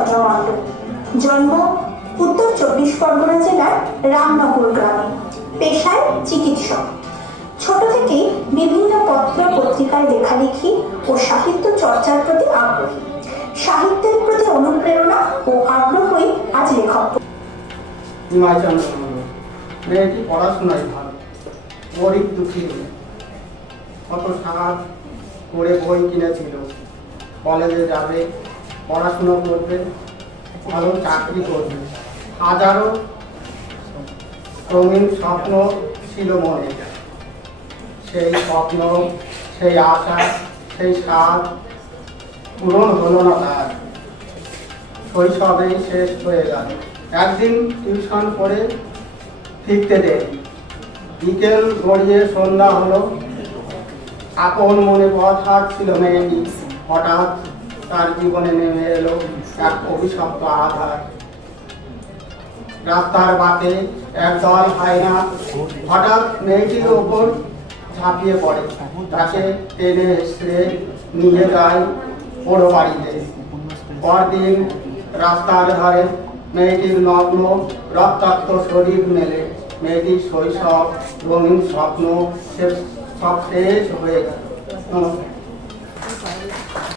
চন্দ্র মণ্ডল। জন্ম উত্তর 24 পরগনা জেলার রামনগর গ্রামে। পেশায় চিকিৎসক। ছোট থেকেই বিভিন্ন পত্র পত্রিকায় লেখালেখি ও সাহিত্য চর্চার প্রতি আগ্রহী। সাহিত্যের প্রতি অনুপ্রেরণা ও আগ্রহই আজ লেখক। মেয়েটি পড়াশোনায় ভালো, গরিব দুঃখী, কত সাহায্য করে বই কিনেছিল, কলেজে যাবে, পড়াশোনা করবে, ভালো চাকরি করবে। হাজারো রঙিন স্বপ্ন ছিল মনে। সেই স্বপ্ন, সেই আশা, সেই স্বাদ পূরণ হলো না তার। শৈশবেই শেষ হয়ে গেল। একদিন টিউশন করে ফিরতে দেরি, বিকেল গড়িয়ে সন্ধ্যা হলো। আপন মনে পথ হাঁটছিল মেয়েটি। হঠাৎ তার জীবনে নেমে এলো এক অভিশপ্ত আধার। রাস্তার বাঁকে একদল হায়না হঠাৎ মেয়েটির ওপর ঝাঁপিয়ে পড়ে, তাকে টেনে হেসড়ে নিয়ে যায় বড় বাড়িতে। পরদিন রাস্তার ধারে মেয়েটির নগ্ন রক্তাক্ত শরীর মেলে। মেয়েটির শৈশব, রঙিন স্বপ্ন সব শেষ হয়ে গেল।